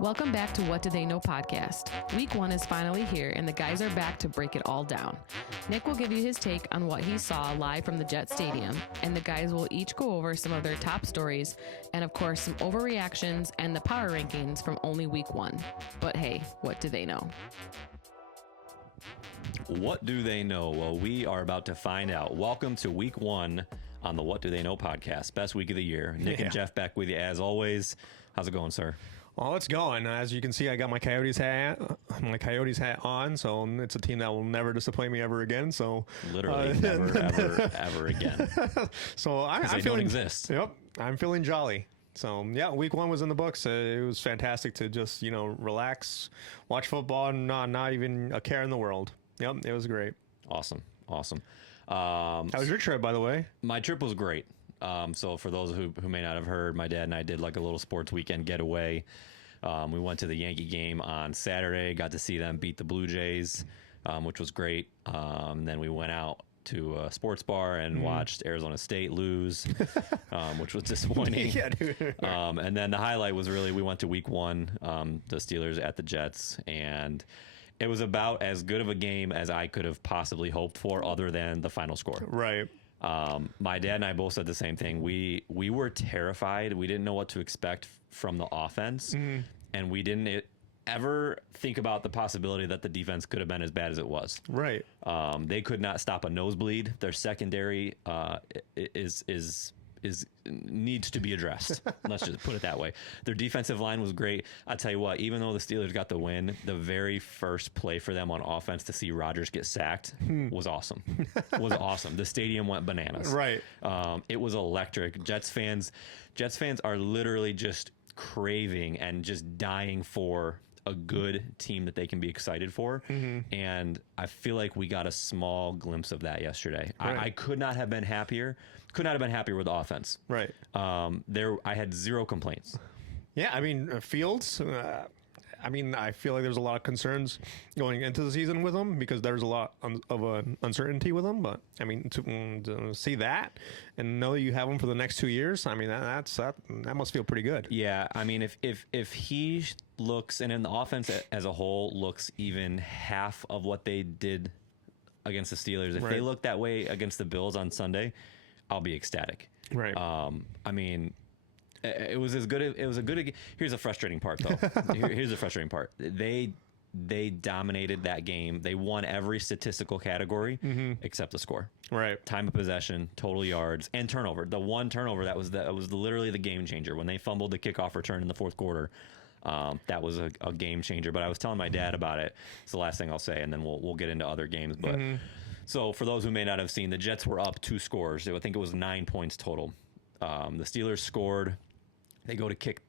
Welcome back to What Do They Know podcast. Week 1 is finally here, and the guys are back to break it all down. Nick will give you his take on what he saw live from the Jet Stadium, and the guys will each go over some of their top stories, and of course some overreactions and the power rankings from only Week 1. But hey, what do they know? What do they know? Well, we are about to find out. Welcome to Week 1 on the What Do They Know podcast. Best week of the year. Nick and Jeff back with you as always. How's it going, sir? Oh, it's going. As you can see, I got my Coyotes hat on, so it's a team that will never disappoint me ever again. So literally never, ever again. So I'm feeling, don't exist. Yep, I'm feeling jolly. So yeah, Week 1 was in the books. It was fantastic to just relax, watch football, and not even a care in the world. Yep, it was great. Awesome. How was your trip, by the way? My trip was great. So for those who may not have heard, my dad and I did like a little sports weekend getaway. We went to the Yankee game on Saturday, got to see them beat the Blue Jays, which was great. Then we went out to a sports bar and watched Arizona State lose, which was disappointing. Yeah, dude. And then the highlight was really, we went to Week 1, the Steelers at the Jets, and it was about as good of a game as I could have possibly hoped for other than the final score. Right. My dad and I both said the same thing. We were terrified. We didn't know what to expect from the offense, and we didn't ever think about the possibility that the defense could have been as bad as it was. Right. They could not stop a nosebleed. Their secondary needs to be addressed. Let's just put it that way. Their defensive line was great. I'll tell you what, even though the Steelers got the win, the very first play for them on offense to see Rodgers get sacked was awesome. The stadium went bananas. Right. It was electric. Jets fans are literally just craving and just dying for a good team that they can be excited for. And I feel like we got a small glimpse of that yesterday. Right. I could not have been happier. Could not have been happier with the offense. Right. I had zero complaints. Yeah, I mean, Fields, I feel like there's a lot of concerns going into the season with him because there's a lot of uncertainty with him. But, I mean, to see that and know you have him for the next 2 years, I mean, that must feel pretty good. Yeah, I mean, if he looks, and in the offense as a whole, looks even half of what they did against the Steelers, if they look that way against the Bills on Sunday, I'll be ecstatic. Right. I mean, it was as good. It was a good. Here's a frustrating part, though. Here's the frustrating part. They dominated that game. They won every statistical category except the score. Right. Time of possession, total yards, and turnover. The one turnover that was literally the game changer when they fumbled the kickoff return in the fourth quarter. That was a game changer. But I was telling my dad about it. It's the last thing I'll say, and then we'll get into other games. But so for those who may not have seen, the Jets were up 2 scores. I think it was 9 points total. The Steelers scored. They go to kick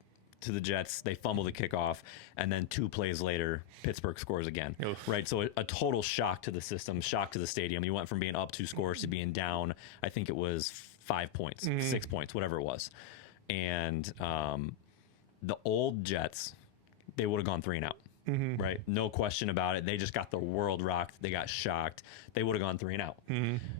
to the Jets. They fumble the kickoff. And then 2 plays later, Pittsburgh scores again. Oof. Right. So a total shock to the system, shock to the stadium. You went from being up 2 scores to being down, I think it was 5 points, 6 points, whatever it was. And the old Jets, they would have gone 3 and out. Right. No question about it. They just got the world rocked. They got shocked. They would have gone 3 and out.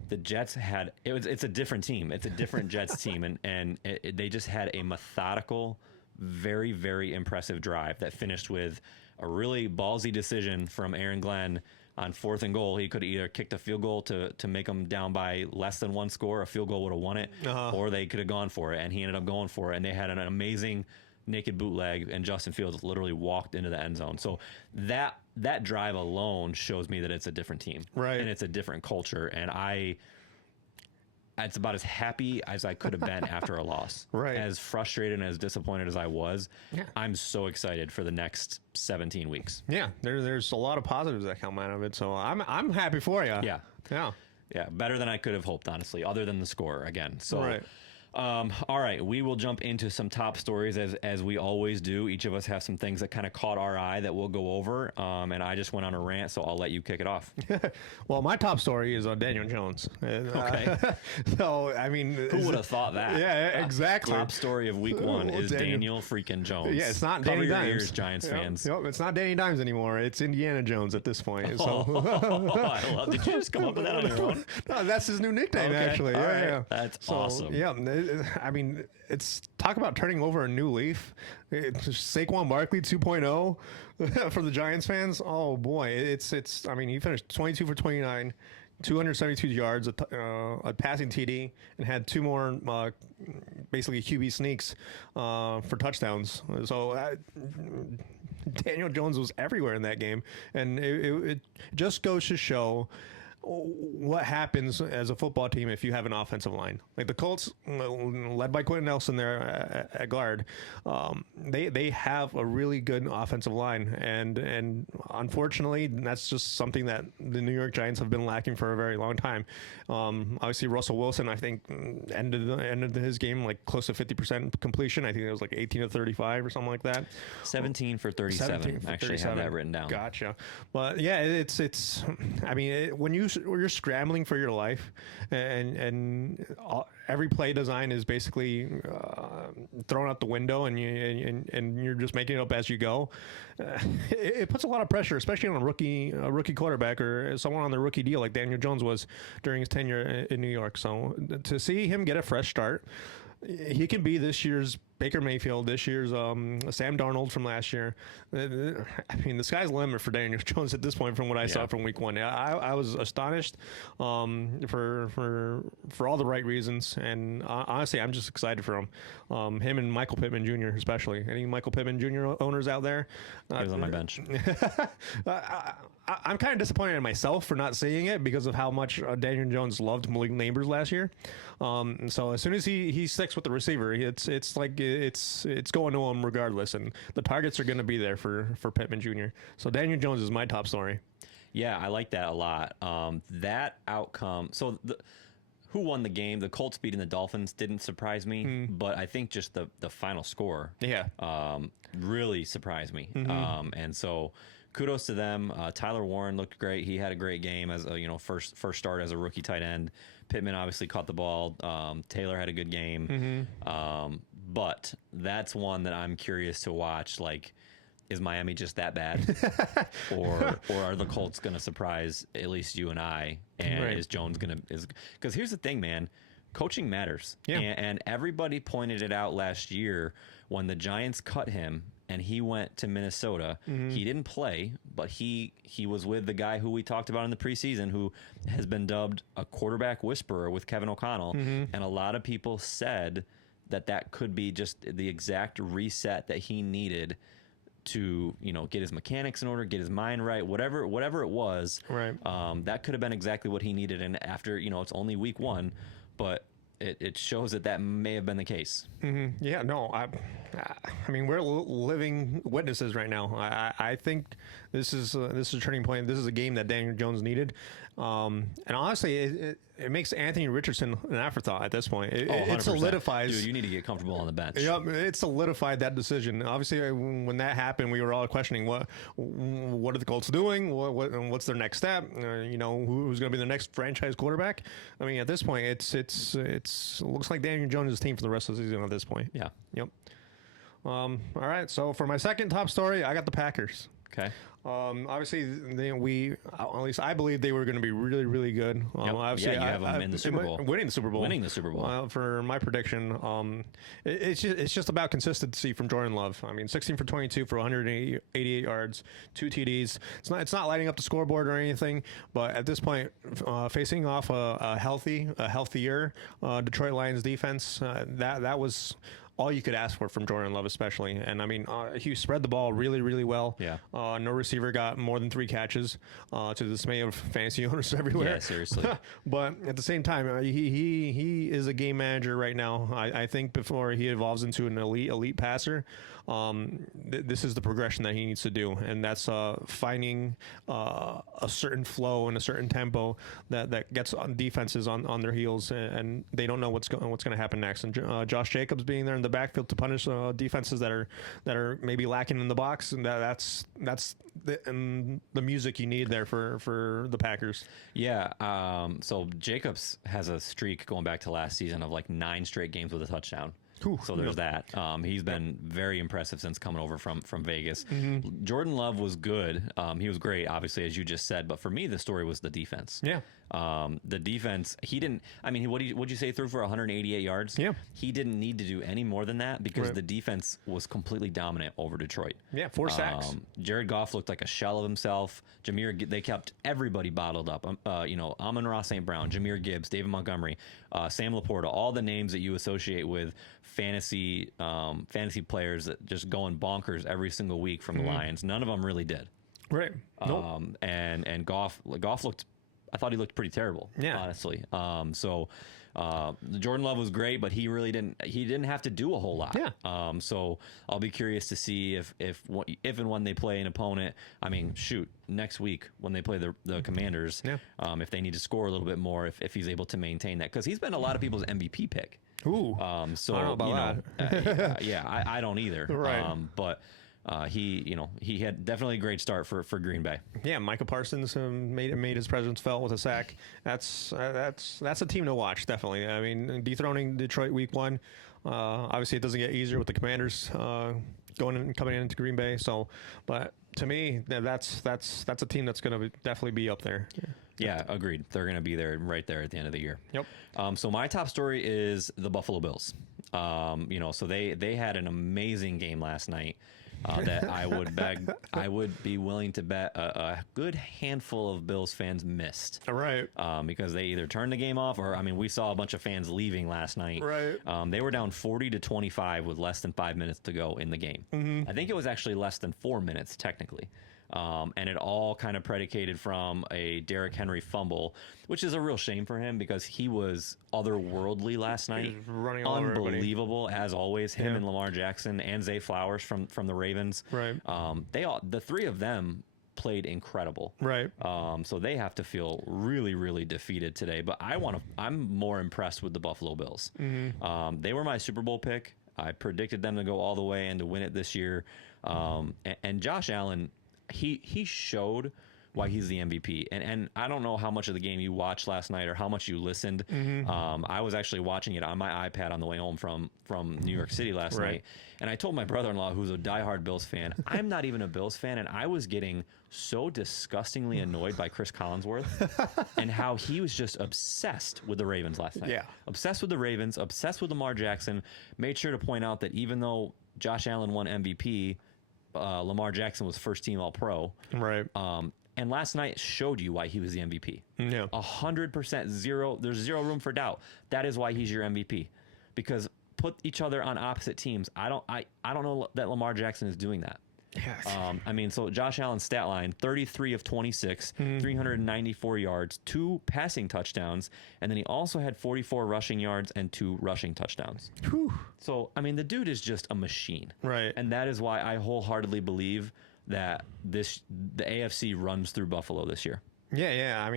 The Jets it's a different team. It's a different Jets team. And they just had a methodical, very, very impressive drive that finished with a really ballsy decision from Aaron Glenn on 4th and goal. He could have either kicked a field goal to make them down by less than 1 score. A field goal would have won it, or they could have gone for it. And he ended up going for it. And they had an amazing naked bootleg, and Justin Fields literally walked into the end zone. So that drive alone shows me that it's a different team, right? And it's a different culture. And it's about as happy as I could have been after a loss. Right. As frustrated and as disappointed as I was, I'm so excited for the next 17 weeks. Yeah, there's a lot of positives that come out of it. So I'm happy for you. Yeah. Better than I could have hoped, honestly, other than the score again. So. Right. All right, we will jump into some top stories as we always do. Each of us have some things that kind of caught our eye that we'll go over. And I just went on a rant, so I'll let you kick it off. Well, my top story is on Daniel Jones. Okay. So, I mean, who would have thought that? Yeah, exactly. Top story of week 1 is Daniel freaking Jones. Yeah, it's not Cover Danny your Dimes. ears, Giants fans. Yep, it's not Danny Dimes anymore. It's Indiana Jones at this point. So. Did you just come up with that on your own? No, that's his new nickname, actually. All right. Yeah. That's awesome. Yeah, I mean, it's talk about turning over a new leaf. It's Saquon Barkley 2.0 for the Giants fans. Oh boy, it's. I mean, he finished 22 for 29, 272 yards, a passing TD, and had two more basically QB sneaks for touchdowns. So Daniel Jones was everywhere in that game, and it just goes to show what happens as a football team if you have an offensive line. Like the Colts, led by Quentin Nelson there at guard, they have a really good offensive line, and unfortunately, that's just something that the New York Giants have been lacking for a very long time. Obviously, Russell Wilson, I think, ended his game like close to 50% completion. I think it was like 18 to 35 or something like that. 17 for 37. 17 for Actually 37. have that written down. Gotcha. But yeah, it's. I mean, when you're scrambling for your life, and every play design is basically thrown out the window, and you're just making it up as you go. It puts a lot of pressure, especially on a rookie quarterback or someone on the rookie deal like Daniel Jones was during his tenure in New York. So to see him get a fresh start, he can be this year's Baker Mayfield, this year's Sam Darnold from last year. I mean, the sky's the limit for Daniel Jones at this point from what I saw from week one. I was astonished for all the right reasons. And honestly, I'm just excited for him. Him and Michael Pittman Jr. especially. Any Michael Pittman Jr. owners out there? He was on my bench. I'm kind of disappointed in myself for not seeing it because of how much Daniel Jones loved Malik Neighbors last year. So as soon as he sticks with the receiver, it's like it's going to him regardless, and the targets are going to be there for Pittman Jr. So Daniel Jones is my top story. Yeah, I like that a lot. That outcome. So who won the game? The Colts beating the Dolphins didn't surprise me, but I think just the final score, really surprised me. And so kudos to them. Tyler Warren looked great. He had a great game as a first start as a rookie tight end. Pittman obviously caught the ball. Taylor had a good game. But that's one that I'm curious to watch. Like, is Miami just that bad, or are the Colts going to surprise at least you and I? And is Jones going to because here's the thing, man. Coaching matters. Yeah. And everybody pointed it out last year when the Giants cut him and he went to Minnesota. He didn't play, but he was with the guy who we talked about in the preseason, who has been dubbed a quarterback whisperer with Kevin O'Connell. And a lot of people said that could be just the exact reset that he needed to get his mechanics in order, get his mind right, whatever it was. Right. That could have been exactly what he needed. And after it's only week one, but it shows that may have been the case. Yeah, no, I mean, we're living witnesses right now. I think this is a turning point. This is a game that Daniel Jones needed. And honestly, it makes Anthony Richardson an afterthought at this point. It solidifies. Dude, you need to get comfortable on the bench. Yeah, it solidified that decision. Obviously, when that happened, we were all questioning what are the Colts doing? What's their next step? Who's going to be the next franchise quarterback? I mean, at this point, it looks like Daniel Jones' team for the rest of the season at this point. Yeah. Yep. All right. So for my second top story, I got the Packers. Okay. Obviously, at least I believe they were going to be really, really good. Obviously, you have them in the Super Bowl. Winning the Super Bowl. Winning the Super Bowl. For my prediction, it's just about consistency from Jordan Love. I mean, 16 for 22 for 188 yards, 2 TDs. It's not lighting up the scoreboard or anything, but at this point, facing off a healthier Detroit Lions defense, that was all you could ask for from Jordan Love, especially. And I mean, he spread the ball really, really well. Yeah. No receiver got more than 3 catches, to the dismay of fantasy owners everywhere. Yeah, seriously. But at the same time, he is a game manager right now. I think before he evolves into an elite passer, this is the progression that he needs to do, and that's finding a certain flow and a certain tempo that gets defenses on their heels, and they don't know what's going to happen next. And Josh Jacobs being there in the backfield to punish defenses that are maybe lacking in the box, and that's the music you need there for the Packers. Yeah. So Jacobs has a streak going back to last season of like 9 straight games with a touchdown. So there's that. He's been very impressive since coming over from Vegas. Jordan Love was good. He was great, obviously, as you just said. But for me, the story was the defense. Yeah. The defense, he didn't. I mean, what'd you say, threw for 188 yards? Yeah. He didn't need to do any more than that because the defense was completely dominant over Detroit. Yeah, 4 sacks. Jared Goff looked like a shell of himself. They kept everybody bottled up. Amon-Ra St. Brown, Jahmyr Gibbs, David Montgomery, Sam Laporta, all the names that you associate with fantasy players that just going bonkers every single week from the Lions. None of them really did. Right. And Goff looked. I thought he looked pretty terrible. Yeah. Honestly. Jordan Love was great, but he really didn't. He didn't have to do a whole lot. Yeah. So I'll be curious to see if and when they play an opponent. I mean, shoot, next week when they play the Commanders. Yeah. If they need to score a little bit more, if he's able to maintain that, because he's been a lot of people's MVP pick. Ooh. So I don't know about that. I don't either. Right. But. He had definitely a great start for Green Bay. Yeah, Micah Parsons made his presence felt with a sack. That's a team to watch, definitely. I mean, dethroning Detroit week 1. Obviously, it doesn't get easier with the Commanders coming into Green Bay. So, but to me, that's a team that's going to definitely be up there. Yeah, agreed. They're going to be there right there at the end of the year. Yep. So my top story is the Buffalo Bills. So they had an amazing game last night. That I would be willing to bet a good handful of Bills fans missed. Right. Because they either turned the game off, or we saw a bunch of fans leaving last night. Right. They were down 40-25 with less than 5 minutes to go in the game. I think it was actually less than 4 minutes technically. And it all kind of predicated from a Derrick Henry fumble, which is a real shame for him because he was otherworldly last night. He was running all over unbelievable as always. Him and Lamar Jackson and Zay Flowers from the Ravens. Right. The three of them played incredible. Right. So they have to feel really, really defeated today. But I'm more impressed with the Buffalo Bills. They were my Super Bowl pick. I predicted them to go all the way and to win it this year. And Josh Allen. He showed why he's the MVP. And I don't know how much of the game you watched last night or how much you listened. I was actually watching it on my iPad on the way home from New York City last night. And I told my brother-in-law, who's a diehard Bills fan, I'm not even a Bills fan, and I was getting so disgustingly annoyed by Chris Collinsworth and how he was just obsessed with the Ravens last night. Yeah. Obsessed with the Ravens, obsessed with Lamar Jackson, made sure to point out that even though Josh Allen won MVP, Lamar Jackson was first team All-Pro. Right. And last night showed you why he was the MVP. Yeah. 100% there's zero room for doubt. That is why he's your MVP. Because put each other on opposite teams. I don't know that Lamar Jackson is doing that. Yes. So Josh Allen's stat line, 33 of 26, 394 yards, 2 passing touchdowns, and then he also had 44 rushing yards and 2 rushing touchdowns. Whew. So, the dude is just a machine. Right. And that is why I wholeheartedly believe that the AFC runs through Buffalo this year. Yeah.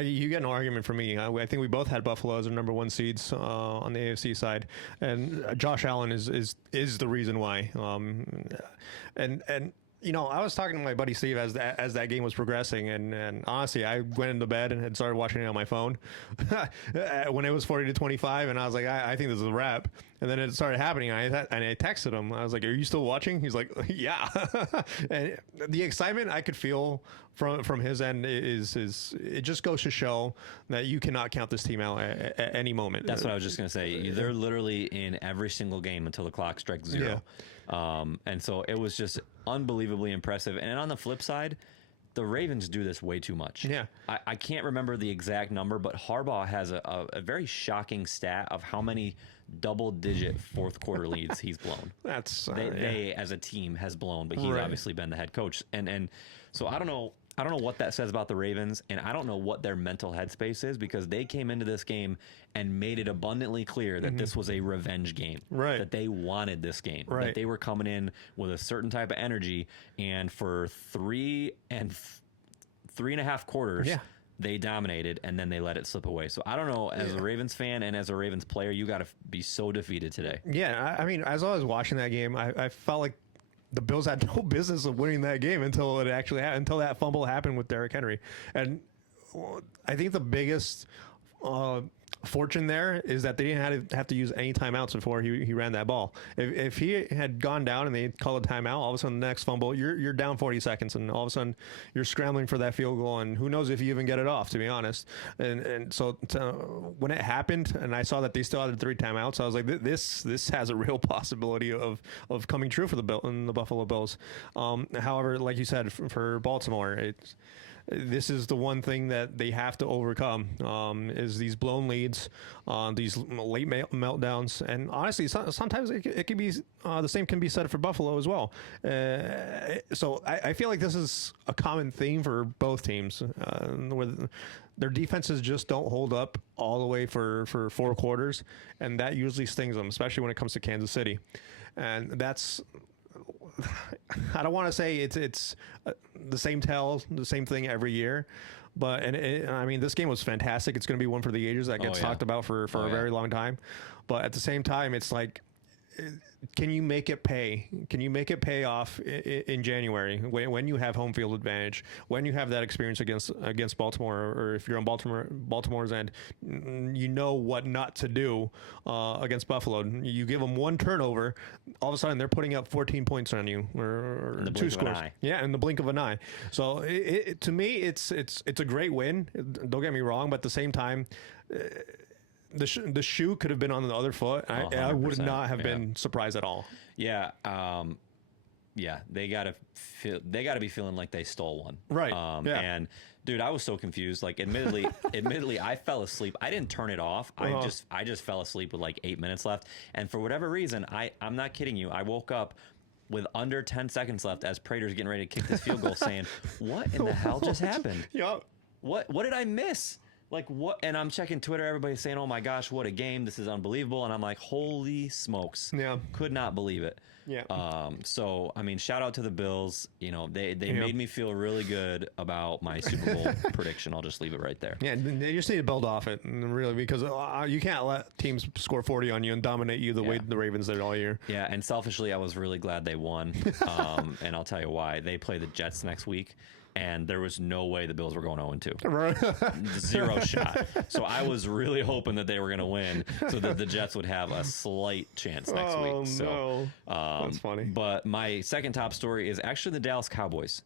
You get no argument from me. I think we both had Buffalo as our number 1 seeds on the AFC side, and Josh Allen is the reason why. And I was talking to my buddy Steve as that game was progressing, and honestly, I went into bed and had started watching it on my phone when it was 40-25, and I was like, I think this is a wrap. And then it started happening, and I texted him. I was like, "Are you still watching?" He's like, "Yeah." And the excitement I could feel from his end is it just goes to show that you cannot count this team out at any moment. That's what I was just going to say. They're literally in every single game until the clock strikes 0. Yeah. And so it was just unbelievably impressive. And on the flip side, the Ravens do this way too much. Yeah. I can't remember the exact number, but Harbaugh has a very shocking stat of how many double-digit fourth quarter leads he's blown. That's they as a team has blown, but he's obviously been the head coach. And so I don't know what that says about the Ravens, and I don't know what their mental headspace is, because they came into this game and made it abundantly clear that this was a revenge game. Right. That they wanted this game. Right. That they were coming in with a certain type of energy, and for 3.5 quarters, they dominated, and then they let it slip away. So I don't know, as a Ravens fan and as a Ravens player, you got to be so defeated today. Yeah, as I was watching that game, I felt like the Bills had no business of winning that game until it actually happened, until that fumble happened with Derrick Henry. And I think the biggest fortune there is that they didn't have to use any timeouts before he ran that ball. If he had gone down and they called a timeout, all of a sudden the next fumble, you're down 40 seconds, and all of a sudden you're scrambling for that field goal, and who knows if you even get it off, to be honest. And so when it happened, and I saw that they still had 3 timeouts, I was like, this has a real possibility of coming true for the Buffalo Bills. However, like you said, for Baltimore, this is the one thing that they have to overcome, is these blown leads, these late meltdowns. And honestly, sometimes it can be the same can be said for Buffalo as well. So I feel like this is a common theme for both teams, where their defenses just don't hold up all the way for 4 quarters, and that usually stings them, especially when it comes to Kansas City. And that's, I don't want to say it's the same thing every year, but I mean, this game was fantastic. It's going to be one for the ages that gets talked about for a very long time. But at the same time, it's like, can you make it pay? Can you make it pay off in January when you have home field advantage, when you have that experience against Baltimore, or if you're on Baltimore's end, you know what not to do against Buffalo. You give them one turnover, all of a sudden they're putting up 14 points on you, or 2 scores. Yeah, in the blink of an eye. So to me, it's a great win. Don't get me wrong, but at the same time, the shoe could have been on the other foot. I would not have been surprised at all. Yeah. They gotta be feeling like they stole one. Right. And dude, I was so confused. Like, admittedly, I fell asleep. I didn't turn it off. I just fell asleep with like 8 minutes left. And for whatever reason, I'm not kidding you, I woke up with under 10 seconds left as Prater's getting ready to kick this field goal, saying, "What in the hell just happened? Yep. What did I miss?" Like, what? And I'm checking Twitter. Everybody's saying, "Oh my gosh, what a game! This is unbelievable!" And I'm like, "Holy smokes!" Yeah, could not believe it. Yeah. So I mean, shout out to the Bills. You know, they made me feel really good about my Super Bowl prediction. I'll just leave it right there. Yeah, they just need to build off it, really, because you can't let teams score 40 on you and dominate you the way the Ravens did all year. Yeah, and selfishly, I was really glad they won. And I'll tell you why. They play the Jets next week, and there was no way the Bills were going 0-2. Right. Zero shot. So I was really hoping that they were going to win so that the Jets would have a slight chance next week. So, that's funny. But my second top story is actually the Dallas Cowboys.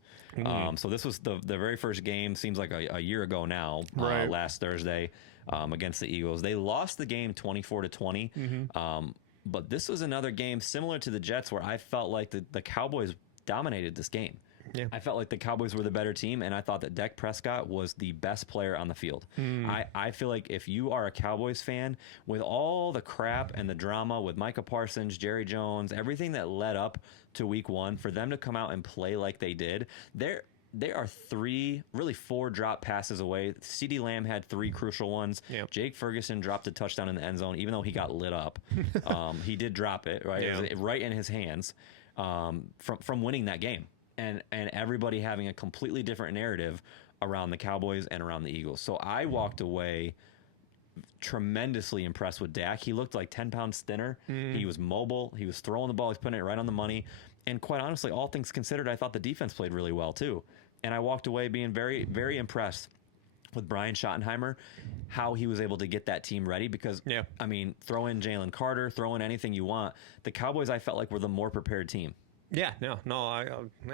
So this was the very first game, seems like a year ago now, last Thursday against the Eagles. They lost the game 24-20. But this was another game similar to the Jets where I felt like the Cowboys dominated this game. Yeah. I felt like the Cowboys were the better team, and I thought that Dak Prescott was the best player on the field. I feel like if you are a Cowboys fan, with all the crap and the drama with Micah Parsons, Jerry Jones, everything that led up to week 1, for them to come out and play like they did, they are 4 drop passes away. CeeDee Lamb had 3 crucial ones. Yep. Jake Ferguson dropped a touchdown in the end zone, even though he got lit up. He did drop it, right? Yeah. It was right in his hands from winning that game. And everybody having a completely different narrative around the Cowboys and around the Eagles. So I walked away tremendously impressed with Dak. He looked like 10 pounds thinner. He was mobile. He was throwing the ball. He's putting it right on the money. And quite honestly, all things considered, I thought the defense played really well too. And I walked away being very, very impressed with Brian Schottenheimer, how he was able to get that team ready. Because, I mean, throw in Jalen Carter, throw in anything you want. The Cowboys, I felt like, were the more prepared team. Yeah, we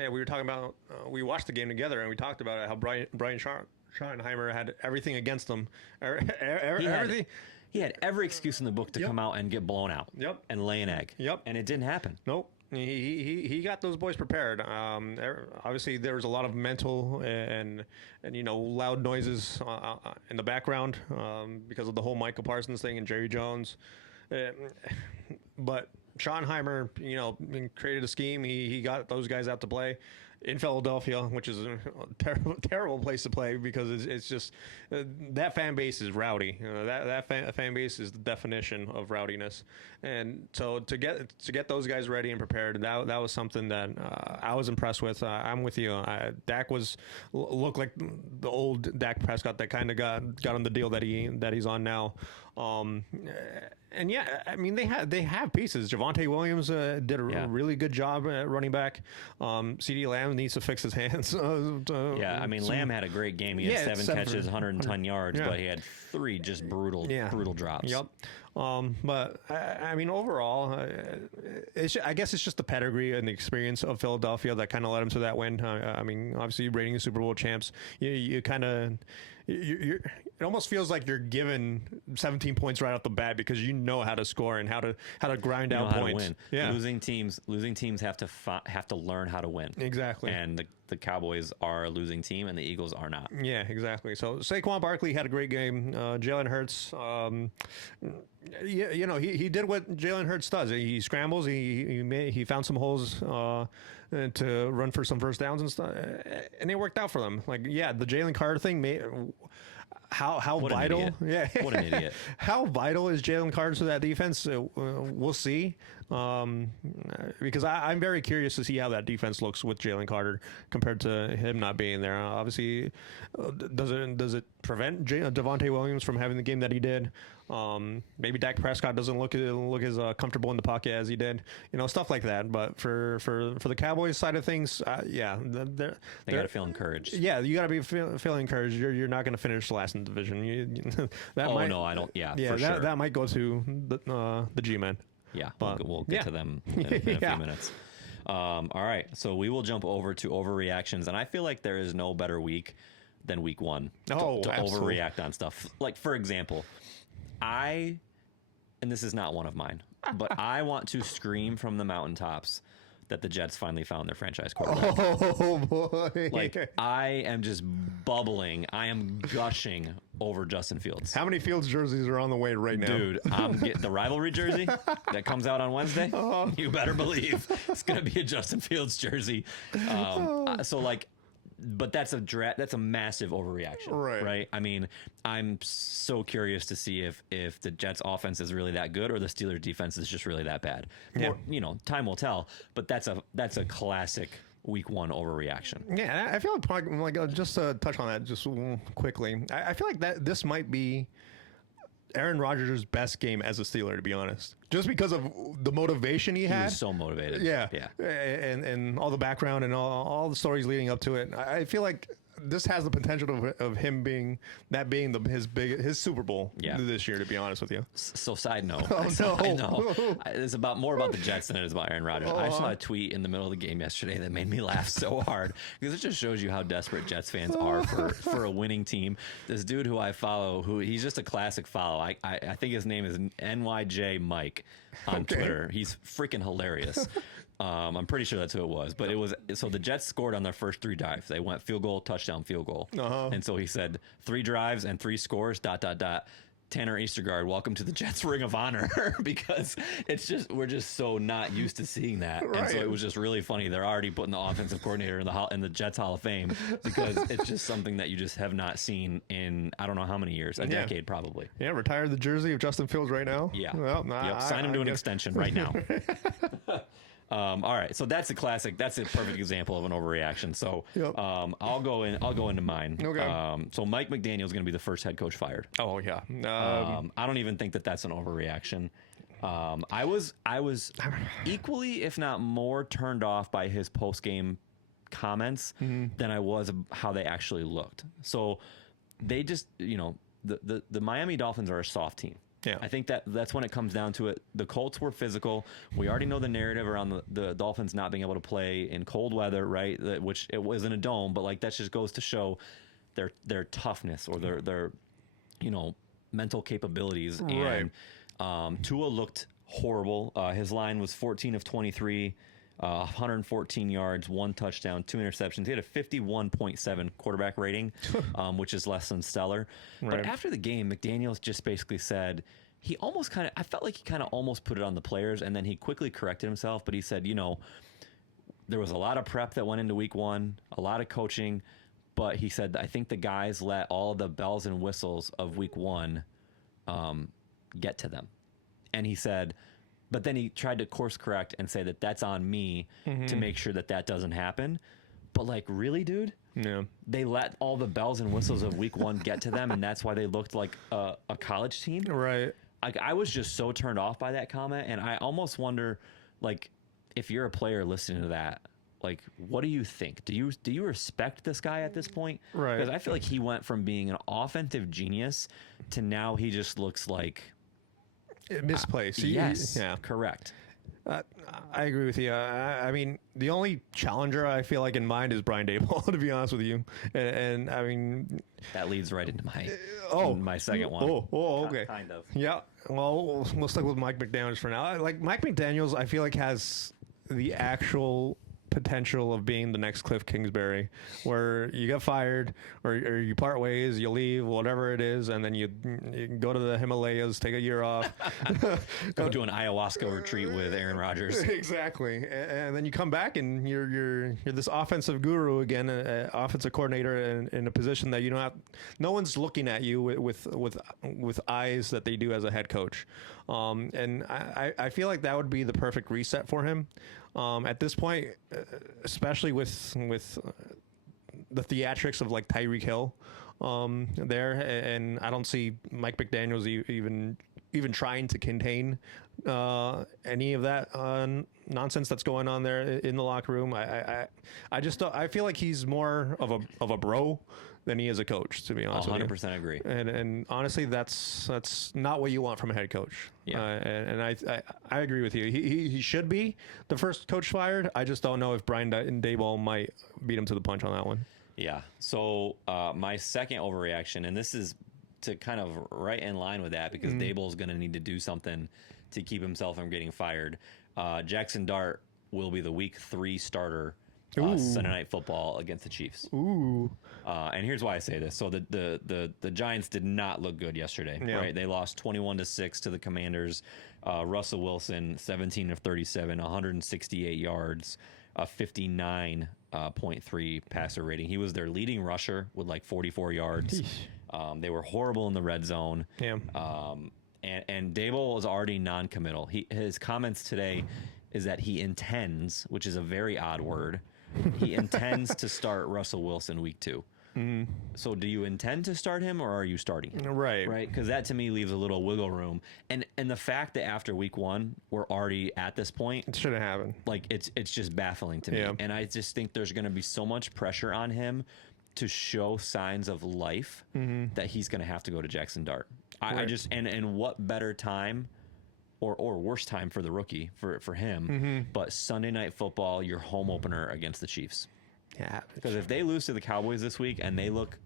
were talking about, we watched the game together and we talked about it, how Brian Schottenheimer had everything against him. Everything. He had every excuse in the book to come out and get blown out. And lay an egg. And it didn't happen. Nope. He got those boys prepared. Obviously, there was a lot of mental and loud noises in the background because of the whole Michael Parsons thing and Jerry Jones. But Schottenheimer, created a scheme. He got those guys out to play in Philadelphia, which is a terrible place to play because it's just that fan base is rowdy. That fan base is the definition of rowdiness. And so to get those guys ready and prepared, that was something that I was impressed with. I'm with you. Dak looked like the old Dak Prescott that kind of got on the deal that he's on now. And yeah, I mean they have pieces. Javonte Williams did a really good job at running back. CeeDee Lamb needs to fix his hands. Yeah, I mean, Lamb had a great game. He had seven catches, 110 yards, Yeah. but he had 3 just brutal drops. Yep. But I mean, overall, I guess it's just the pedigree and the experience of Philadelphia that kind of led him to that win. I mean, obviously, reigning Super Bowl champs, you kind of. It almost feels like you're given 17 points right off the bat because you know how to score and how to grind out points. How to win. Yeah. Losing teams have to learn how to win. Exactly. And the Cowboys are a losing team, and the Eagles are not. Yeah, exactly. So Saquon Barkley had a great game. Jalen Hurts, he did what Jalen Hurts does. He scrambles. He found some holes to run for some first downs and stuff, and it worked out for them. Like, yeah, the Jalen Carter thing how What vital? Yeah, what an idiot! How vital is Jalen Carter to that defense? We'll see. Because I'm very curious to see how that defense looks with Jalen Carter compared to him not being there. Obviously, does it prevent Devontae Williams from having the game that he did? Maybe Dak Prescott doesn't look as comfortable in the pocket as he did. Stuff like that. But for the Cowboys side of things, yeah, they got to feel encouraged. Yeah, you got to be feeling encouraged. You're not going to finish last in the division. No, I don't. Yeah, for sure. That might go to the G-men. Yeah, but, we'll get to them in a few minutes. All right, so we will jump over to overreactions, and I feel like there is no better week than week 1 to overreact on stuff. Like, for example, and this is not one of mine, but I want to scream from the mountaintops that the Jets finally found their franchise quarterback. Oh boy! Like, I am just bubbling. I am gushing over Justin Fields. How many Fields jerseys are on the way right now? Dude, I'm getting the rivalry jersey that comes out on Wednesday. You better believe it's going to be a Justin Fields jersey. But that's a massive overreaction, right? I mean, I'm so curious to see if the Jets offense is really that good or the Steelers defense is just really that bad. Time will tell, but that's a classic week 1 overreaction. Yeah, I feel like just to touch on that just quickly, I feel like that this might be Aaron Rodgers' best game as a Steeler, to be honest, just because of the motivation he had. He was so motivated. Yeah. And all the background and all the stories leading up to it. I feel like this has the potential of him being his Super Bowl this year, to be honest with you. So side note, I know it's more about the Jets than it is about Aaron Rodgers. I saw a tweet in the middle of the game yesterday that made me laugh so hard because it just shows you how desperate Jets fans are for a winning team. This dude who I follow, he's just a classic follow. I think his name is NYJ Mike on Twitter. He's freaking hilarious. I'm pretty sure that's who it was, but so the Jets scored on their first 3 drives. They went field goal, touchdown, field goal. And so he said 3 drives and 3 scores, ... Tanner Eastergaard, welcome to the Jets Ring of Honor, because we're just so not used to seeing that. Right. And so it was just really funny. They're already putting the offensive coordinator in the Jets Hall of Fame because it's just something that you just have not seen in I don't know how many years, a decade probably. Yeah, retire the jersey of Justin Fields right now. Yeah. Well, sign him to an extension right now. All right, so that's a classic. That's a perfect example of an overreaction. So I'll go into mine. Okay. So Mike McDaniel is going to be the first head coach fired. Oh yeah. I don't even think that's an overreaction. I was equally, if not more, turned off by his post game comments than I was how they actually looked. So they just, the Miami Dolphins are a soft team. Yeah. I think that's when it comes down to it. The Colts were physical. We already know the narrative around the Dolphins not being able to play in cold weather, right? Which it was in a dome, but that just goes to show their toughness or their mental capabilities. Right. And Tua looked horrible. His line was 14 of 23. 114 yards, 1 touchdown, 2 interceptions. He had a 51.7 quarterback rating, which is less than stellar. Right. But after the game, McDaniels just basically said I felt like he kind of almost put it on the players, and then he quickly corrected himself. But he said, there was a lot of prep that went into week 1, a lot of coaching. But he said, I think the guys let all the bells and whistles of week 1 get to them. And he said, but then he tried to course correct and say that that's on me to make sure that doesn't happen. But really, dude? Yeah. They let all the bells and whistles of week 1 get to them, and that's why they looked like a college team. Right. I was just so turned off by that comment, and I almost wonder, if you're a player listening to that, like, what do you think? Do you respect this guy at this point? Right. Because I feel like he went from being an offensive genius to now he just looks like Misplaced. yes, Yeah. correct. I agree with you. I mean, the only challenger I feel like in mind is Brian Daboll, to be honest with you. And I mean, That leads right into my second one. Okay. Kind of. Yeah. Well, we'll stick with Mike McDaniels for now. Like Mike McDaniels, I feel like has the actual potential of being the next Cliff Kingsbury, where you get fired or you part ways, you leave, whatever it is, and then you go to the Himalayas, take a year off, Go to an ayahuasca retreat with Aaron Rodgers. Exactly, and then you come back and you're this offensive guru again, offensive coordinator in a position that you don't have. No one's looking at you with eyes that they do as a head coach, and I feel like that would be the perfect reset for him. At this point, especially with the theatrics of like Tyreek Hill there, and I don't see Mike McDaniels even trying to contain any of that nonsense that's going on there in the locker room. I just don't, I feel like he's more of a bro than he is a coach, to be honest. 100% agree. And honestly, that's not what you want from a head coach. Yeah. And I agree with you. He should be the first coach fired. I just don't know if Brian Daboll might beat him to the punch on that one. Yeah. So my second overreaction, and this is to kind of right in line with that because Daboll's going to need to do something to keep himself from getting fired. Jackson Dart will be the week 3 starter Sunday Night Football against the Chiefs. Ooh. And here's why I say this. So the Giants did not look good yesterday, right? They lost 21-6 to the Commanders. Russell Wilson, 17 of 37, 168 yards, a 59.3 passer rating. He was their leading rusher with like 44 yards. They were horrible in the red zone. Yeah. And Daboll was already non-committal. His comments today is that he intends, which is a very odd word, he intends to start Russell Wilson week 2. Mm-hmm. So do you intend to start him or are you starting him? Right. Right? Because that to me leaves a little wiggle room. And the fact that after week 1, we're already at this point. It shouldn't happen. Like, it's just baffling to me. Yeah. And I just think there's going to be so much pressure on him to show signs of life that he's going to have to go to Jackson Dart. I just, and what better time or worse time for the rookie, for him, but Sunday Night Football, your home opener against the Chiefs. Yeah. Because if they lose to the Cowboys this week and they look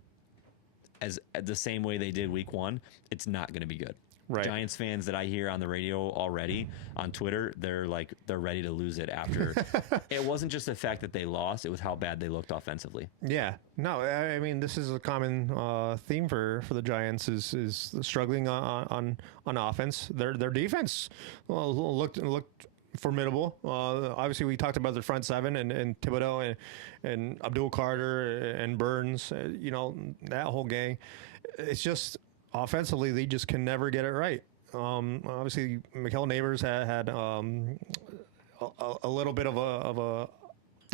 as the same way they did week 1, it's not going to be good. Right. Giants fans that I hear on the radio already on Twitter, they're ready to lose it after. It wasn't just the fact that they lost; it was how bad they looked offensively. Yeah, no, I mean this is a common theme for the Giants is struggling on offense. Their defense looked formidable. Obviously, we talked about the front seven and Thibodeau and Abdul Carter and Burns. That whole gang. It's just offensively they just can never get it right. Obviously, Mikael Neighbors had a little bit of a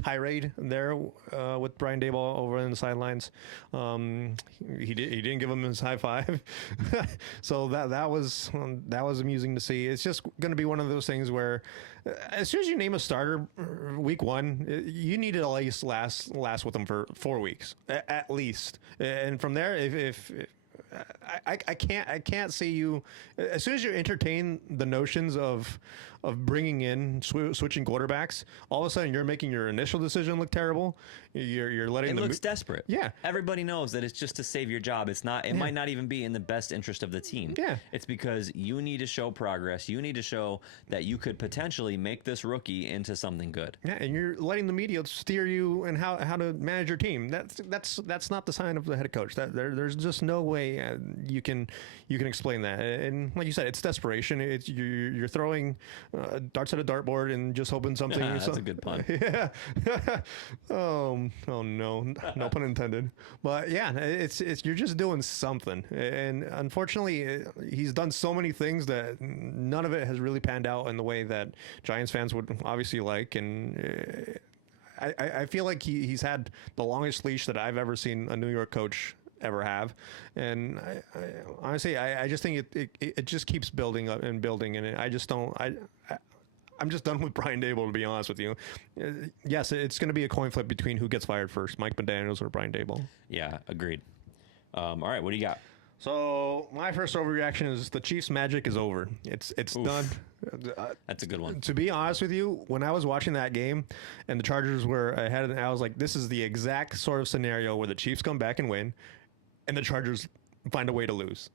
tirade there with Brian Daboll over in the sidelines. He didn't give him his high five, so that was amusing to see. It's just going to be one of those things where as soon as you name a starter week 1, you need to at least last with them for 4 weeks at least, and from there if I can't see you as soon as you entertain the notions of bringing in switching quarterbacks. All of a sudden, you're making your initial decision look terrible. You're letting it looks desperate. Yeah, everybody knows that it's just to save your job. It's not. It might not even be in the best interest of the team. Yeah, it's because you need to show progress. You need to show that you could potentially make this rookie into something good. Yeah, and you're letting the media steer you and how to manage your team. That's not the sign of the head coach. There's just no way you can explain that. And like you said, it's desperation. It's you're throwing darts at a dartboard and just hoping something. That's a good pun. Yeah. Oh no pun intended. But yeah, it's you're just doing something. And unfortunately, he's done so many things that none of it has really panned out in the way that Giants fans would obviously like. And I feel like he's had the longest leash that I've ever seen a New York coach ever have, and I honestly I just think it just keeps building up and building, and I just don't I'm just done with Brian Dable, to be honest with you. Yes, it's going to be a coin flip between who gets fired first, Mike McDaniels or Brian Dable. Yeah, agreed. All right, what do you got? So my first overreaction is the Chiefs' magic is over. It's done. That's a good one. To be honest with you, when I was watching that game and the Chargers were ahead, I was like, this is the exact sort of scenario where the Chiefs come back and win, and the Chargers find a way to lose.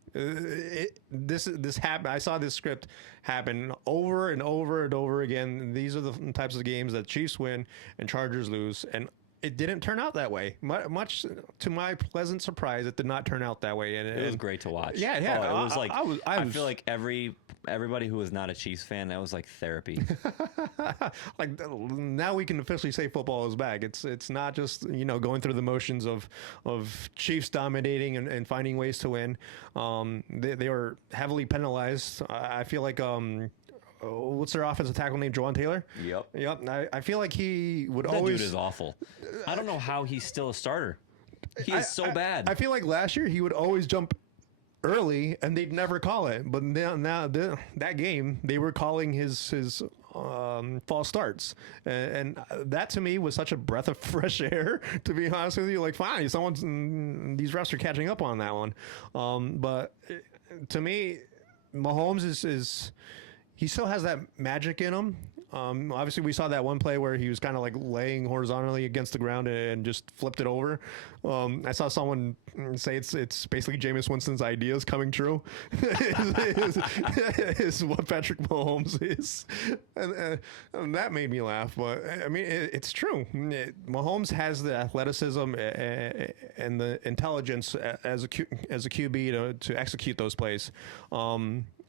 This happened. I saw this script happen over and over and over again. These are the types of games that Chiefs win and Chargers lose, and it didn't turn out that way. Much to my pleasant surprise, it did not turn out that way. And it was great to watch. Yeah. Oh, it was like I feel like everybody who was not a Chiefs fan, that was like therapy. Like now we can officially say football is back. It's not just going through the motions of Chiefs dominating and finding ways to win. They were heavily penalized. I feel like what's their offensive tackle named Jawan Taylor? Yep. I feel like he would that always. Dude is awful. I don't know how he's still a starter. He is so bad. I feel like last year he would always jump early and they'd never call it. But now that game they were calling his false starts, and that to me was such a breath of fresh air. To be honest with you, like finally these refs are catching up on that one. But to me, Mahomes is. He still has that magic in him. Obviously, we saw that one play where he was kind of like laying horizontally against the ground and just flipped it over. I saw someone say it's basically Jameis Winston's ideas coming true. is what Patrick Mahomes is, and that made me laugh. But I mean, it's true. Mahomes has the athleticism and the intelligence as a QB to execute those plays.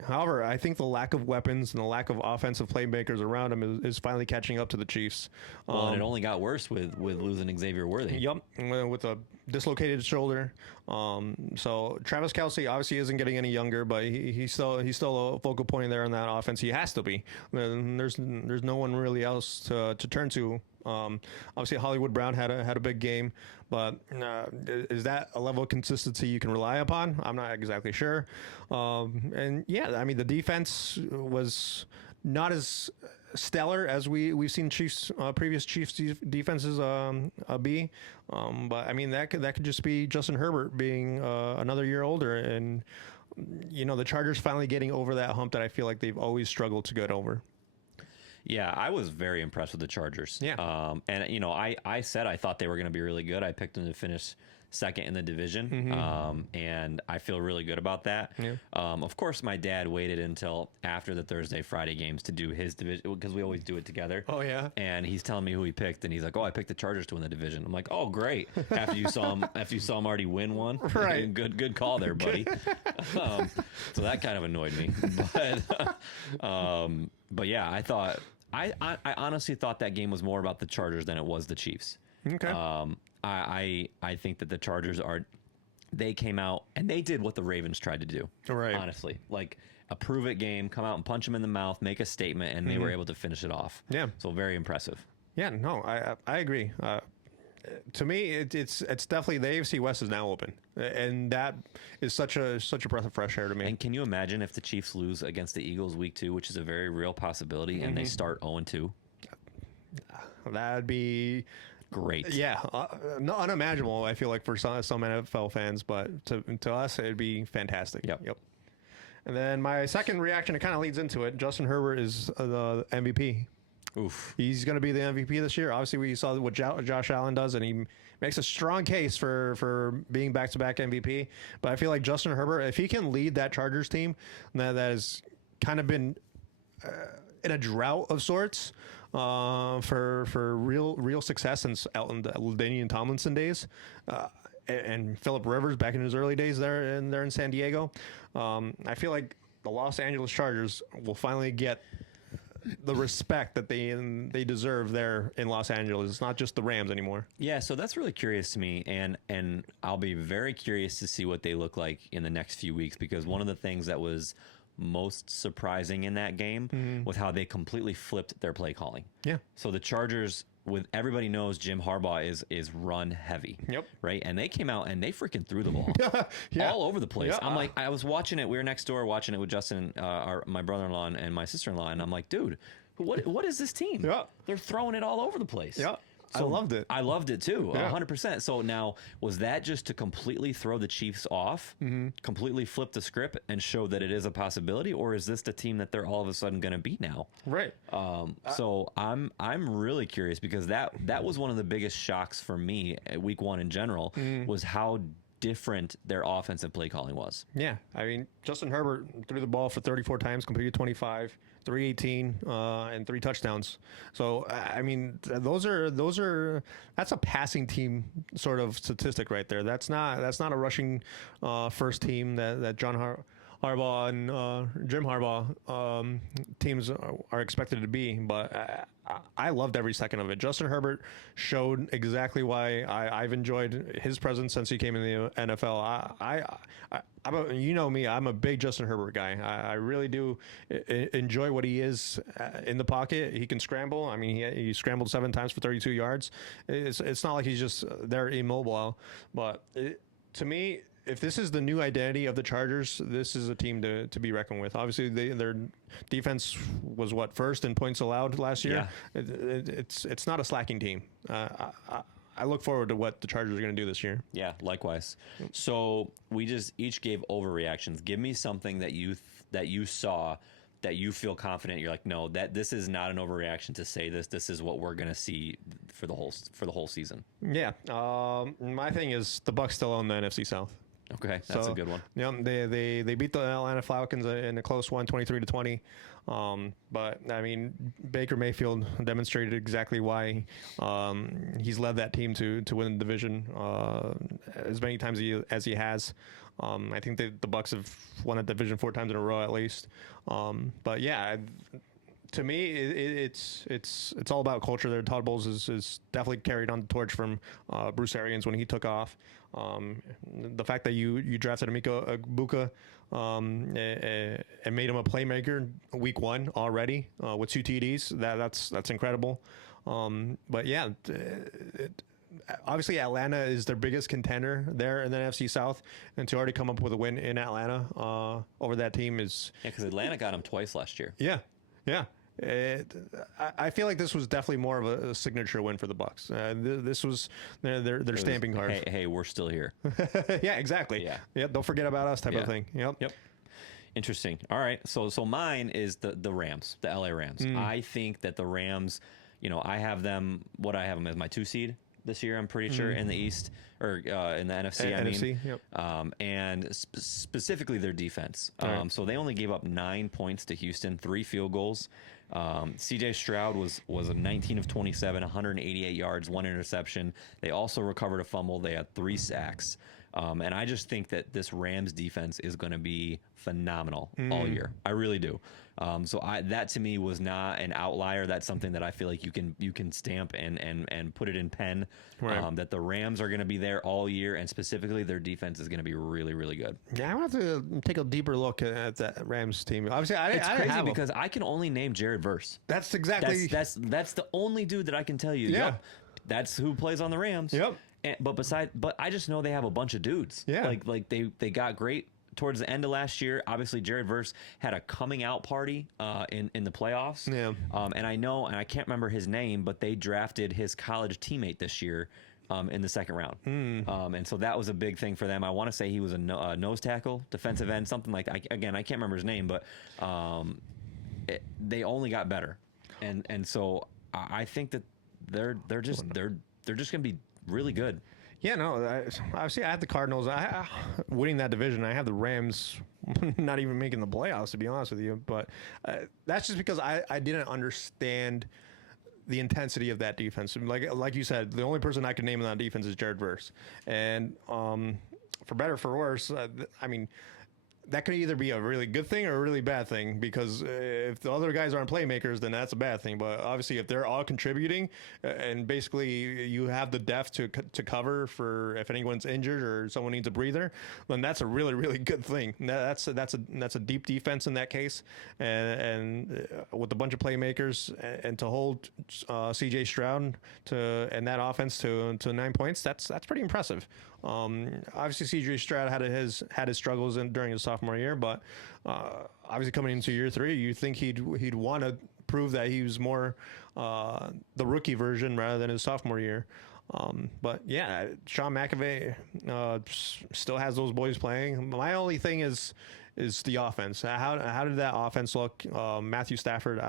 However, I think the lack of weapons and the lack of offensive playmakers around him is finally catching up to the Chiefs. Well, and it only got worse with losing Xavier Worthy. Yep, with a dislocated shoulder. So Travis Kelce obviously isn't getting any younger, but he's still a focal point there in that offense. He has to be. There's no one really else to turn to. Obviously Hollywood Brown had a big game, but is that a level of consistency you can rely upon? I'm not exactly sure. And yeah, I mean the defense was not as stellar as we've seen previous Chiefs defenses be. But I mean that could just be Justin Herbert being another year older, and the Chargers finally getting over that hump that I feel like they've always struggled to get over. Yeah, I was very impressed with the Chargers. Yeah. And I said I thought they were going to be really good. I picked them to finish second in the division. Mm-hmm. And I feel really good about that. Yeah. Of course, my dad waited until after the Thursday, Friday games to do his division because we always do it together. Oh, yeah. And he's telling me who he picked, and he's like, "Oh, I picked the Chargers to win the division." I'm like, "Oh, great!" After you saw him already win one, right? Good call there, buddy. So that kind of annoyed me, but yeah, I honestly thought that game was more about the Chargers than it was the Chiefs. Okay. I think that the Chargers they came out and they did what the Ravens tried to do. Right. Honestly, like a prove it game, come out and punch them in the mouth, make a statement, and they were able to finish it off. Yeah. So very impressive. Yeah. No, I agree. To me, it's definitely the AFC West is now open, and that is such a breath of fresh air to me. And can you imagine if the Chiefs lose against the Eagles week 2, which is a very real possibility, and they start 0-2? That'd be great. Yeah, unimaginable. I feel like for some NFL fans, but to us, it'd be fantastic. Yep. And then my second reaction, it kind of leads into it. Justin Herbert is the MVP. Oof. He's going to be the MVP this year. Obviously, we saw what Josh Allen does, and he makes a strong case for being back-to-back MVP. But I feel like Justin Herbert, if he can lead that Chargers team that has kind of been in a drought of sorts for real success since LaDainian Tomlinson days, and Phillip Rivers back in his early days there in San Diego, I feel like the Los Angeles Chargers will finally get the respect that they deserve there in Los Angeles. It's not just the Rams anymore. Yeah, so that's really curious to me, and I'll be very curious to see what they look like in the next few weeks, because one of the things that was most surprising in that game was how they completely flipped their play calling. Yeah. So the Chargers, with everybody knows Jim Harbaugh is run heavy. Yep. Right? And they came out and they freaking threw the ball all over the place. Yeah. I'm like, I was watching it. We were next door watching it with Justin, my brother-in-law and my sister-in-law, and I'm like, dude, what is this team? Yeah. They're throwing it all over the place. Yeah. So I loved it. I loved it too, Yeah. 100%. So now, was that just to completely throw the Chiefs off, completely flip the script and show that it is a possibility, or is this the team that they're all of a sudden going to beat now? Right. So I'm really curious, because that was one of the biggest shocks for me at week one in general, was how different their offensive play calling was. Yeah. I mean, Justin Herbert threw the ball for 34 times, completed 25, 318, and 3 touchdowns. So, I mean, that's a passing team sort of statistic right there. That's not a rushing first team that John Harbaugh and Jim Harbaugh teams are expected to be, but I loved every second of it. Justin Herbert showed exactly why I've enjoyed his presence since he came in the NFL. You know me, I'm a big Justin Herbert guy. I really do enjoy what he is in the pocket. He can scramble. I mean, he scrambled 7 times for 32 yards. It's not like he's just there immobile, but to me, if this is the new identity of the Chargers, this is a team to be reckoned with. Obviously, their defense was first in points allowed last year. Yeah. It's not a slacking team. I look forward to what the Chargers are going to do this year. Yeah, likewise. So we just each gave overreactions. Give me something that you saw that you feel confident. You're like, no, this is not an overreaction to say this. This is what we're going to see for the whole season. Yeah. My thing is the Bucs still own the NFC South. Okay, that's a good one. Yeah, they beat the Atlanta Falcons in a close one, 23-20. But I mean, Baker Mayfield demonstrated exactly why he's led that team to win the division as many times as he has. I think the Bucs have won that division 4 times in a row at least. But yeah. To me, it's all about culture there. Todd Bowles is definitely carried on the torch from Bruce Arians when he took off. The fact that you drafted Emeka Egbuka and made him a playmaker week 1 already with 2 TDs, that's incredible. But yeah, obviously Atlanta is their biggest contender there in the NFC South, and to already come up with a win in Atlanta over that team is because Atlanta got him twice last year. Yeah. I feel like this was definitely more of a signature win for the Bucs. This was their stamping card. Hey, we're still here. Yeah, exactly. Yeah, don't forget about us type of thing. Yep. Interesting. All right. So mine is the Rams, the LA Rams. I think that the Rams, I have them. What I have them as my 2 seed this year. I'm pretty sure in the East or in the NFC. NFC. Yep. And specifically their defense. Right. So they only gave up 9 points to Houston, 3 field goals. CJ Stroud was a 19 of 27, 188 yards, 1 interception. They also recovered a fumble. They had 3 sacks. And I just think that this Rams defense is going to be phenomenal all year. I really do. So that to me was not an outlier. That's something that I feel like you can stamp and put it in pen. Right. That the Rams are going to be there all year, and specifically their defense is going to be really, really good. Yeah, I'm gonna have to take a deeper look at that Rams team. Obviously, It's I crazy have because I can only name Jared Verse. that's exactly That's the only dude that I can tell you. Yeah. Yep, that's who plays on the Rams. Yep. But I just know they have a bunch of dudes. Yeah. Like they got great towards the end of last year. Obviously, Jared Verse had a coming out party in the playoffs. Yeah. And I can't remember his name, but they drafted his college teammate this year in the second round. And so that was a big thing for them. I want to say he was a nose tackle, defensive end, something like that. Again, I can't remember his name, but they only got better. And so I think that they're just going to be really good. Yeah, no. Obviously, I have the Cardinals winning that division. I have the Rams not even making the playoffs, to be honest with you. But that's just because I didn't understand the intensity of that defense. Like you said, the only person I can name in that defense is Jared Verse. And for better or for worse, I mean, that could either be a really good thing or a really bad thing, because if the other guys aren't playmakers, then that's a bad thing. But obviously, if they're all contributing and basically you have the depth to cover for if anyone's injured or someone needs a breather, then that's a really, really good thing. That's a deep defense in that case, and with a bunch of playmakers, and to hold CJ Stroud and that offense to 9 points, that's pretty impressive. Obviously, CJ Stroud had his struggles during his sophomore year, but obviously coming into year 3, you think he'd want to prove that he was more the rookie version rather than his sophomore year. But yeah, Sean McAvey still has those boys playing. My only thing is the offense. How did that offense look? Matthew Stafford,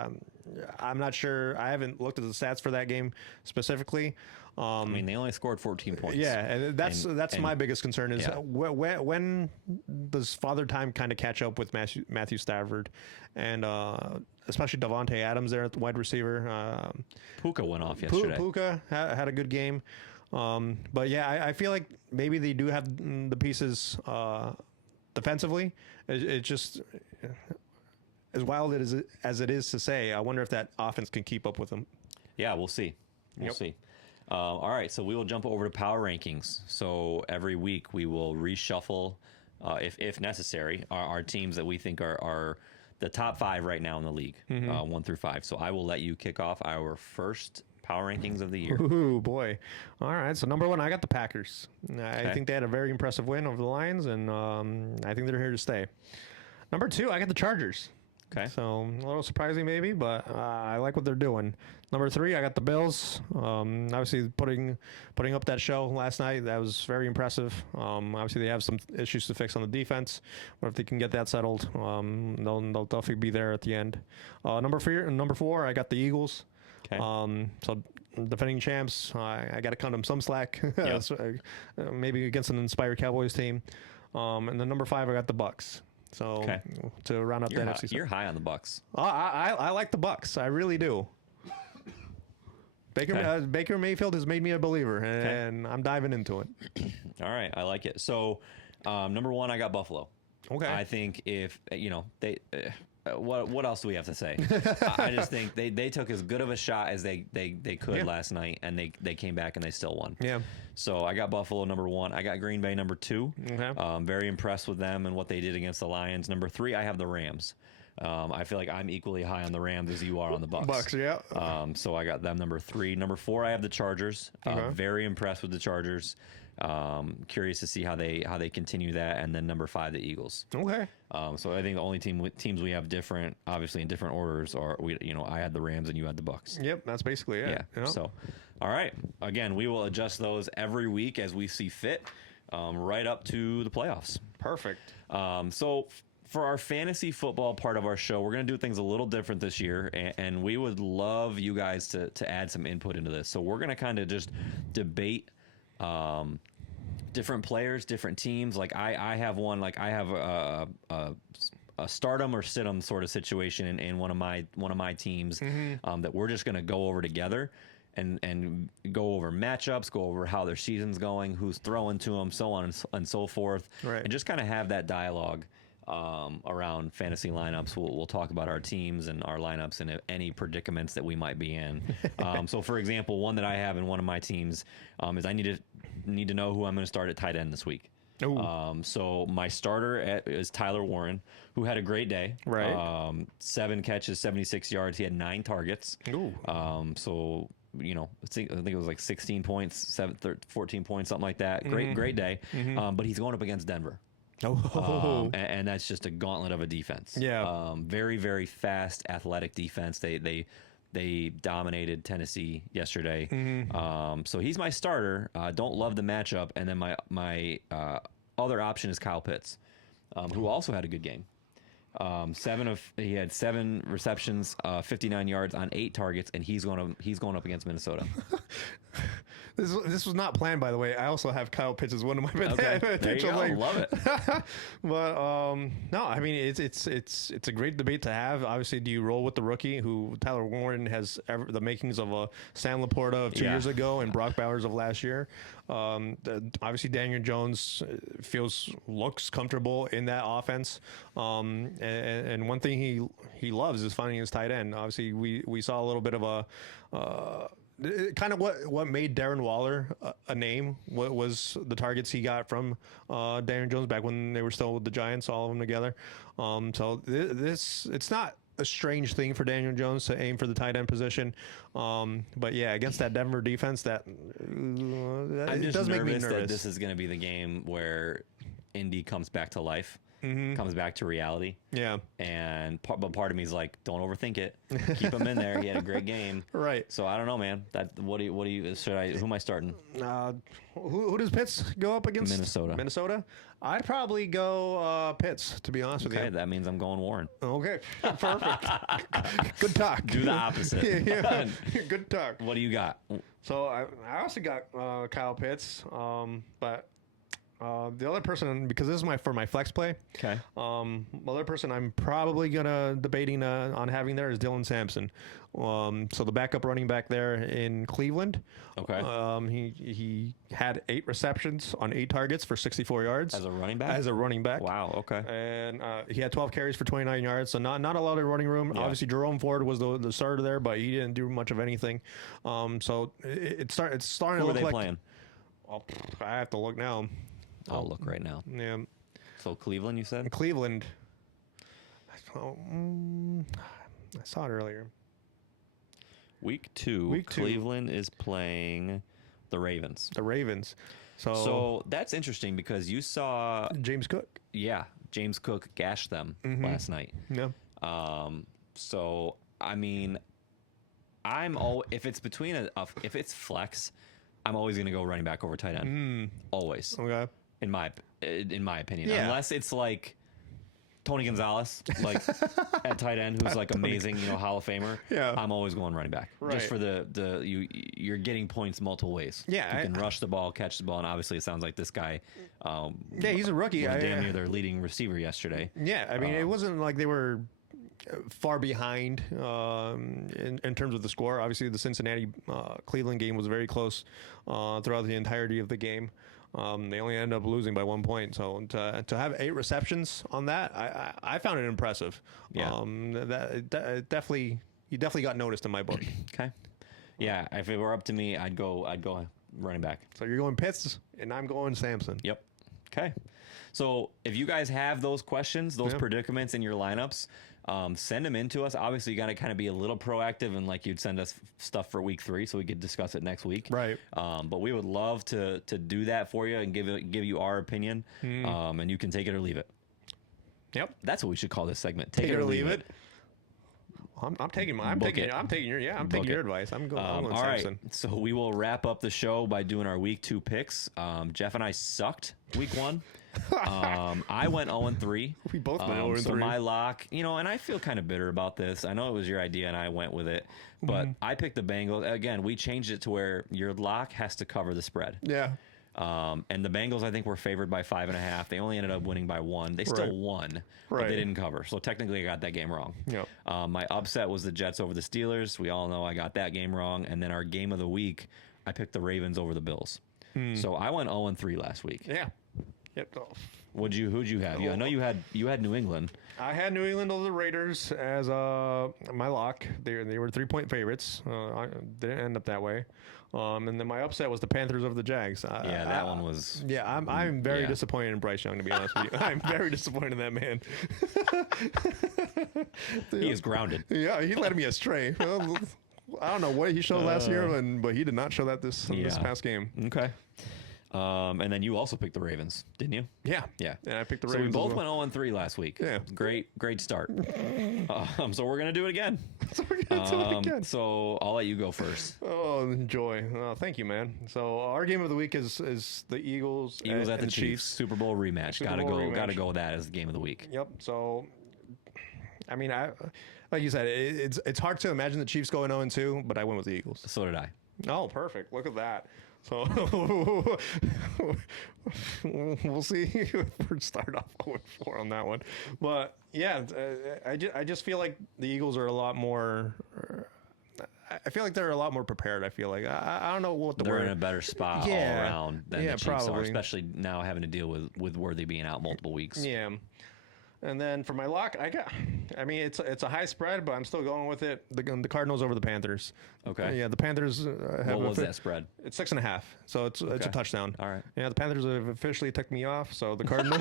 I'm not sure. I haven't looked at the stats for that game specifically. I mean, they only scored 14 points. Yeah, and that's my biggest concern is yeah. When does Father Time kind of catch up with Matthew Stafford, and especially Devontae Adams there at the wide receiver. Puka went off yesterday. Puka had a good game. But yeah, I feel like maybe they do have the pieces defensively. It just, as wild as it is to say, I wonder if that offense can keep up with them. Yeah, we'll see. We'll see. All right, so we will jump over to power rankings. So every week we will reshuffle, if necessary, our teams that we think are the top 5 right now in the league, 1 through 5. So I will let you kick off our first power rankings of the year. Ooh, boy. All right, so number 1, I got the Packers. I think they had a very impressive win over the Lions, and I think they're here to stay. Number 2, I got the Chargers. Okay. So a little surprising maybe, but I like what they're doing. Number 3, I got the Bills. Obviously putting up that show last night, that was very impressive. Obviously they have some issues to fix on the defense, but if they can get that settled, they'll definitely be there at the end. Number 4, I got the Eagles. Okay. So defending champs, I got to cut them some slack. Yeah. So, maybe against an inspired Cowboys team. And then number 5, I got the Bucks. So to round up the NFC. You're high on the Bucks. I like the Bucks. I really do. Baker Mayfield has made me a believer, and I'm diving into it. All right, I like it. So, number 1, I got Buffalo. Okay. I think if they, what else do we have to say? I just think they took as good of a shot as they could last night, and they came back and they still won. Yeah. So I got Buffalo number 1. I got Green Bay number 2. Okay. Very impressed with them and what they did against the Lions. Number 3, I have the Rams. I feel like I'm equally high on the Rams as you are on the Bucks. Bucks, yeah. So I got them number 3. Number 4, I have the Chargers. Very impressed with the Chargers. Curious to see how they continue that. And then number 5, the Eagles. Okay. So I think the only teams we have different, obviously in different orders, are I had the Rams and you had the Bucks. Yep, that's basically it. Yeah. Yep. So, all right. Again, we will adjust those every week as we see fit, right up to the playoffs. Perfect. So for our fantasy football part of our show, we're going to do things a little different this year, and we would love you guys to add some input into this. So we're going to kind of just debate different players, different teams. Like I have one, like I have a start 'em or sit 'em sort of situation in one of my teams that we're just going to go over together and go over matchups, go over how their season's going, who's throwing to them, so on and so forth, right. And just kind of have that dialogue around fantasy lineups. We'll talk about our teams and our lineups and any predicaments that we might be in. So, for example, one that I have in one of my teams is I need to know who I'm going to start at tight end this week. So my starter is Tyler Warren, who had a great day. Right. 7 catches, 76 yards. He had 9 targets. Ooh. So I think it was like 16 points, 14 points, something like that. Great day. But he's going up against Denver. And that's just a gauntlet of a defense. Yeah. Very, very fast, athletic defense. They dominated Tennessee yesterday. So he's my starter. Don't love the matchup. And then my other option is Kyle Pitts, who also had a good game. He had 7 receptions, 59 yards on 8 targets, and he's going up against Minnesota. This was not planned, by the way. I also have Kyle Pitts as one of my potential. There you go. Love it. But no, I mean it's a great debate to have. Obviously, do you roll with the rookie who Tyler Warren has the makings of a Sam Laporta of 2 years ago and Brock Bowers of last year? Obviously, Daniel Jones looks comfortable in that offense. And one thing he loves is finding his tight end. Obviously, we saw a little bit of a kind of what made Darren Waller a name. What was the targets he got from Daniel Jones back when they were still with the Giants, all of them together. So it's not a strange thing for Daniel Jones to aim for the tight end position. But yeah, against that Denver defense, I'm just nervous that this is going to be the game where Indy comes back to life. comes back to reality. Yeah. But part of me is like, don't overthink it. Keep him in there. He had a great game. Right. So I don't know, man. Who am I starting? Who does Pitts go up against? Minnesota. Minnesota? I'd probably go Pitts, to be honest with Okay, you. that means I'm going Warren. Okay, perfect. Good talk. Do the opposite. Yeah. Good talk. What do you got? So I also got Kyle Pitts, but the other person, because this is for my flex play. Okay. The other person I'm probably debating on having there is Dylan Sampson. So the backup running back there in Cleveland. Okay. He had 8 receptions on 8 targets for 64 yards As a running back? As a running back. Wow. Okay. And he had 12 carries for 29 yards, so not a lot of running room. Yeah. Obviously, Jerome Ford was the starter there, but he didn't do much of anything. So it's starting Who to are look they like. playing? Oh, I have to look now. I'll look right now. Yeah, So Cleveland, you said? Cleveland. Oh, I saw it earlier. Week two, Cleveland is playing the Ravens. The Ravens. So that's interesting because you saw, James Cook. yeah, James Cook gashed them last night. Yeah. So I mean, if it's between if it's flex, I'm always going to go running back over tight end. Always, Okay. in my opinion, Yeah. unless it's like Tony Gonzalez, like at tight end, who's like amazing, Hall of Famer. Yeah. I'm always going running back, Right. just for you're getting points multiple ways. Yeah, you can rush the ball, catch the ball, and obviously it sounds like this guy. Yeah, he's a rookie. Was damn near their leading receiver yesterday. Yeah, I mean, it wasn't like they were far behind in terms of the score. Obviously, the Cincinnati Cleveland game was very close throughout the entirety of the game. They only ended up losing by 1 point. So to have 8 receptions on that, I found it impressive. Yeah. That definitely got noticed in my book. Okay. Yeah, if it were up to me, I'd go running back. So you're going Pitts, and I'm going Sampson. Yep. Okay. So if you guys have those questions, those predicaments in your lineups, send them in to us. Obviously, you got to kind of be a little proactive, and like you'd send us stuff for week 3 so we could discuss it next week. Right. But we would love to do that for you and give you our opinion, and you can take it or leave it. Yep. That's what we should call this segment. Take it or leave it. I'm taking Book it. taking your advice. I'm going All Sampson. right, so we will wrap up the show by doing our week 2 picks. Jeff and I sucked week 1. I went 0-3. We both went 0-3. So my lock, and I feel kind of bitter about this. I know it was your idea and I went with it, but I picked the Bengals. Again, we changed it to where your lock has to cover the spread. Yeah. And the Bengals, I think, were favored by 5.5. They only ended up winning by 1. They still won, but they didn't cover. So technically, I got that game wrong. Yep. My upset was the Jets over the Steelers. We all know I got that game wrong. And then our game of the week, I picked the Ravens over the Bills. So I went 0-3 last week. Yeah. Yep. Who'd you have? I know you had New England. I had New England over the Raiders as my lock. They were 3-point favorites. I didn't end up that way. And then my upset was the Panthers over the Jags. Yeah, that one was. Yeah, I'm very disappointed in Bryce Young, to be honest with you. I'm very disappointed in that man. He is grounded. Yeah, he led me astray. Well, I don't know what he showed last year, but he did not show that this past game. Okay. And then you also picked the Ravens, didn't you? Yeah. Yeah. And I picked the So Ravens. we both as well. went 0-3 last week. Yeah. Great start. So we're going to do it again. So we're gonna do it again. So I'll let you go first. Oh, joy. Thank you, man. So our game of the week is the Eagles Eagles at the and Chiefs. Super Bowl rematch. Super Gotta Bowl go. rematch. Gotta go with that as the game of the week. Yep. So, I mean, like you said, it's hard to imagine the Chiefs going 0-2, but I went with the Eagles. So did I. Oh, perfect. Look at that. So we'll see if we start off 0-4 on that one. But yeah, I just feel like the Eagles are a lot more. I feel like they're a lot more prepared. I feel like I don't know what the They're word. in a better spot all around than the Chiefs are, especially now having to deal with Worthy being out multiple weeks. Yeah. And then for my lock, it's a high spread, but I'm still going with it. The Cardinals over the Panthers. Okay. Yeah, the Panthers have. What was that spread? It's 6.5, so it's a touchdown. All right. Yeah, the Panthers have officially ticked me off, so the Cardinals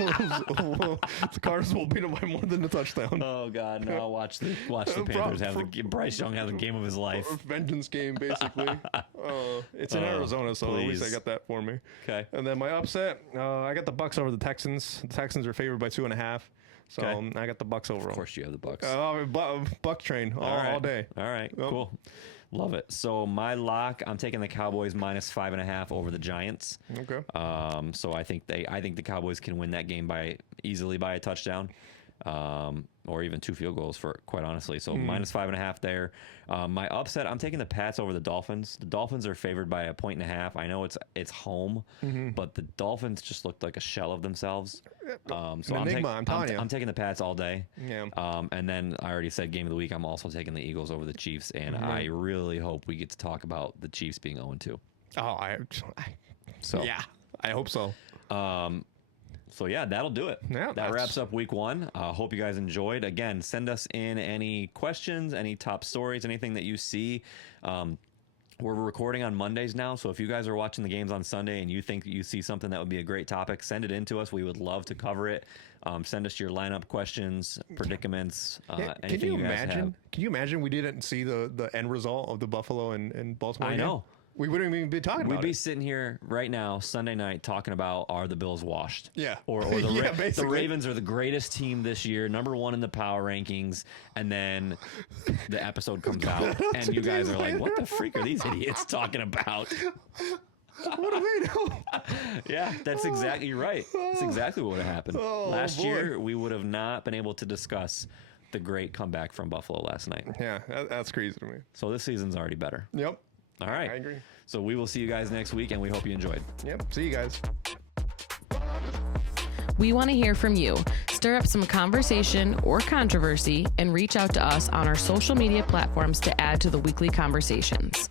will beat them by more than a touchdown. Oh God, no! Watch the Panthers have Bryce Young have the game of his life. Vengeance game, basically. It's in Arizona, so at least I got that for me. Okay. And then my upset, I got the Bucks over the Texans. The Texans are favored by 2.5. So I got the Bucks over. Of course, you have the Bucks. Buck train all day. All right, cool, love it. So my lock, I'm taking the Cowboys minus 5.5 over the Giants. Okay. So I think the Cowboys can win that game easily by a touchdown, or even 2 field goals, for quite honestly. So minus 5.5 there. My upset, I'm taking the Pats over the Dolphins. The Dolphins are favored by 1.5. I know it's home, but the Dolphins just looked like a shell of themselves. So I'm taking the Pats all day. Yeah. And then I already said game of the week. I'm also taking the Eagles over the Chiefs, and I really hope we get to talk about the Chiefs being 0-2. Oh, I hope so. So yeah, that'll do it. Yeah, that wraps up week 1. Hope you guys enjoyed. Again, send us in any questions, any top stories, anything that you see. We're recording on Mondays now, so if you guys are watching the games on Sunday and you think that you see something that would be a great topic, send it in to us. We would love to cover it. Send us your lineup questions, predicaments, anything you guys have. Can you imagine we didn't see the end result of the Buffalo and Baltimore game? I know. We wouldn't even be talking about it. We'd be sitting here right now, Sunday night, talking about, are the Bills washed? Yeah. Or the Ravens are the greatest team this year, #1 in the power rankings, and then the episode comes out, and you guys are like, what the freak are these idiots talking about? What do we know? Yeah, that's exactly right. That's exactly what would have happened. Last year, we would have not been able to discuss the great comeback from Buffalo last night. Yeah, that's crazy to me. So this season's already better. Yep. All right. I agree. So we will see you guys next week, and we hope you enjoyed. Yep. See you guys. We want to hear from you. Stir up some conversation or controversy and reach out to us on our social media platforms to add to the weekly conversations.